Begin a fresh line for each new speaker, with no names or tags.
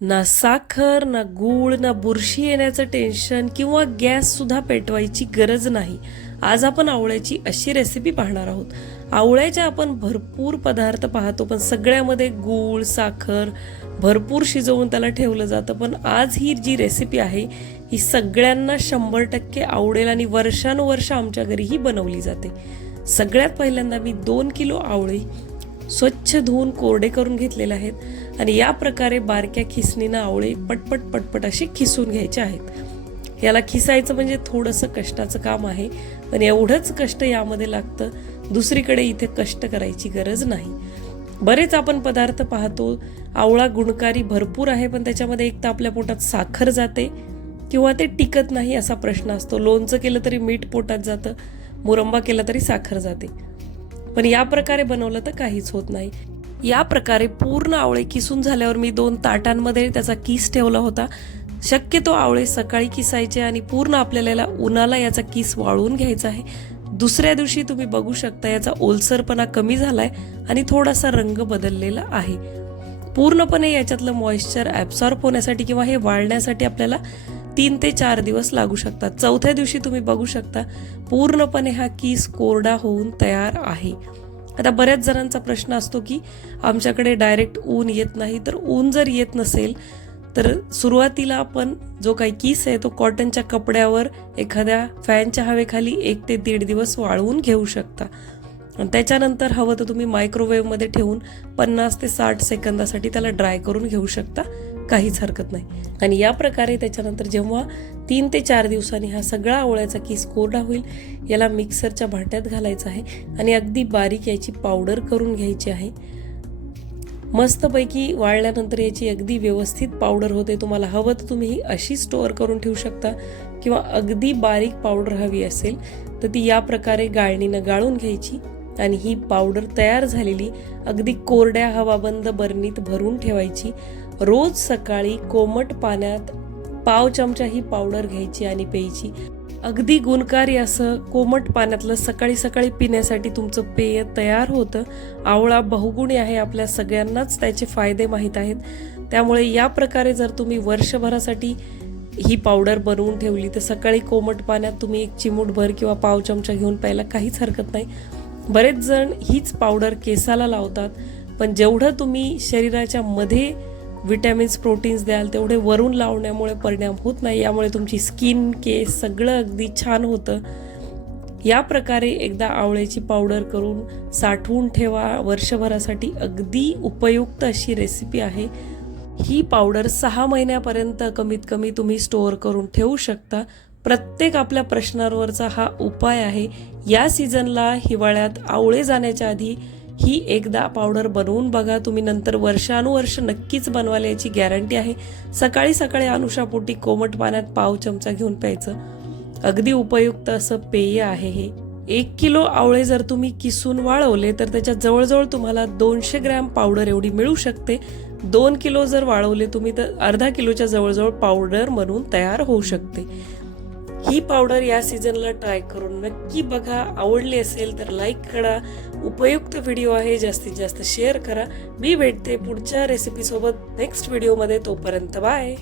ना साखर ना गूळ ना बुरशी येण्याचं टेन्शन किंवा गॅस सुद्धा पेटवायची गरज नाही. आज आपण आवळ्याची अशी रेसिपी पाहणार आहोत. आवळ्याच्या आपण भरपूर पदार्थ पाहतो पण सगळ्यामध्ये गूळ साखर भरपूर शिजवून त्याला ठेवलं जातं. पण आज ही जी रेसिपी आहे ही सगळ्यांना शंभर टक्के आवडेल आणि वर्षानुवर्ष आमच्या घरी ही बनवली जाते. सगळ्यात पहिल्यांदा मी दोन किलो आवळे स्वच्छ धुवून कोरडे करून घेतलेले आहेत. आणि या प्रकारे बारक्या खिसणीनं आवळे पटपट पटपट असे खिसून घ्यायचे आहेत. याला खिसायचं म्हणजे थोडंसं कष्टाचं काम आहे पण एवढंच कष्ट यामध्ये लागतं दुसरीकडे इथे कष्ट करायची गरज नाही. बरेच आपण पदार्थ पाहतो आवळा गुणकारी भरपूर आहे पण त्याच्यामध्ये एक तर आपल्या पोटात साखर जाते किंवा ते टिकत नाही असा प्रश्न असतो. लोणचं केलं तरी मीठ पोटात जातं मुरंबा केला तरी साखर जाते. पण या प्रकारे बनवलं तर काहीच होत नाही. या प्रकारे पूर्ण आवळे किसून झाल्यावर मी दोन ताटांमध्ये त्याचा किस ठेवला होता. शक्यतो आवळे सकाळी किसायचे आणि पूर्ण आपल्याला याला उन्हाला याचा किस वाळवून घ्यायचा आहे. दुसऱ्या दिवशी तुम्ही बघू शकता याचा ओलसरपणा कमी झालाय आणि थोडासा रंग बदललेला आहे. पूर्णपणे याच्यातलं मॉइश्चर ॲब्सॉर्ब होण्यासाठी किंवा हे वाळण्यासाठी आपल्याला तीन ते चार दिवस लागू शकतात. चौथ्या दिवशी तुम्ही बघू शकता पूर्णपणे हा किस कोरडा होऊन तयार आहे. आता बऱ्याच जणांचा प्रश्न असतो की आमच्याकडे डायरेक्ट ऊन येत नाही तर ऊन जर येत नसेल तर सुरुवातीला आपण जो काही किस आहे तो कॉटनच्या कपड्यावर एखाद्या फॅनच्या हवेखाली एक ते दीड दिवस वाळवून घेऊ शकता. आणि त्याच्यानंतर हवं तर तुम्ही मायक्रोवेव्हमध्ये ठेवून पन्नास ते साठ सेकंदासाठी त्याला ड्राय करून घेऊ शकता. काहीच हरकत नाही. आणि या प्रकारे त्याच्यानंतर जेव्हा तीन ते चार दिवसांनी हा सगळा आवळ्याचा किस कोरडा होईल याला मिक्सरच्या भांड्यात घालायचा आहे आणि अगदी बारीक याची पावडर करून घ्यायची आहे. मस्तपैकी वाळल्यानंतर याची अगदी व्यवस्थित पावडर होते. तुम्हाला हवं तर तुम्ही ही अशी स्टोअर करून ठेवू शकता किंवा अगदी बारीक पावडर हवी असेल तर ती या प्रकारे गाळणीनं गाळून घ्यायची आणि ही पावडर तयार झालेली अगदी कोरड्या हवाबंद बरणीत भरून ठेवायची. रोज सकाळी कोमट पाण्यात पाव चमचा ही पावडर घ्यायची आणि प्यायची. अगदी गुणकारी असं कोमट पाण्यातलं सकाळी सकाळी पिण्यासाठी तुमचं पेय तयार होतं. आवळा बहुगुणी आहे आपल्या सगळ्यांनाच त्याचे फायदे माहीत आहेत. त्यामुळे या प्रकारे जर तुम्ही वर्षभरासाठी ही पावडर बनवून ठेवली तर सकाळी कोमट पाण्यात तुम्ही एक चिमूटभर किंवा पाव चमचा घेऊन प्यायला काहीच हरकत नाही. बरेच जण हीच पावडर केसाला लावतात पण जेवढं तुम्ही शरीराच्या मध्ये विटॅमिन्स प्रोटीन्स द्याल तेवढे वरून लावण्यामुळे परिणाम होत नाही. यामुळे तुमची स्किन केस सगळं अगदी छान होतं. या प्रकारे एकदा आवळ्याची पावडर करून साठवून ठेवा. वर्षभरासाठी अगदी उपयुक्त अशी रेसिपी आहे. ही पावडर सहा महिन्यापर्यंत कमीत कमी तुम्ही स्टोअर करून ठेवू शकता. प्रत्येक आपल्या प्रश्नांवरचा हा उपाय आहे. या सीझनला हिवाळ्यात आवळे जाण्याच्या आधी ही एकदा पावडर बनवून बघा. तुम्ही नंतर वर्षानुवर्ष नक्कीच बनवाल याची गॅरंटी आहे. सकाळी सकाळी अनुषापोटी कोमट पाण्यात पाव चमचा घेऊन प्यायचं. अगदी उपयुक्त असं पेय आहे हे. एक किलो आवळे जर तुम्ही किसून वाळवले तर त्याच्या जवळजवळ तुम्हाला दोनशे ग्रॅम पावडर एवढी मिळू शकते. दोन किलो जर वाळवले तुम्ही तर अर्धा किलोच्या जवळजवळ पावडर म्हणून तयार होऊ शकते. ही पावडर या सीझनला ट्राय करून नक्की बघा. आवडली असेल तर लाईक करा. उपयुक्त व्हिडिओ आहे जास्तीत जास्त शेअर करा. मी भेटते पुढच्या रेसिपीसोबत नेक्स्ट व्हिडिओमध्ये तोपर्यंत बाय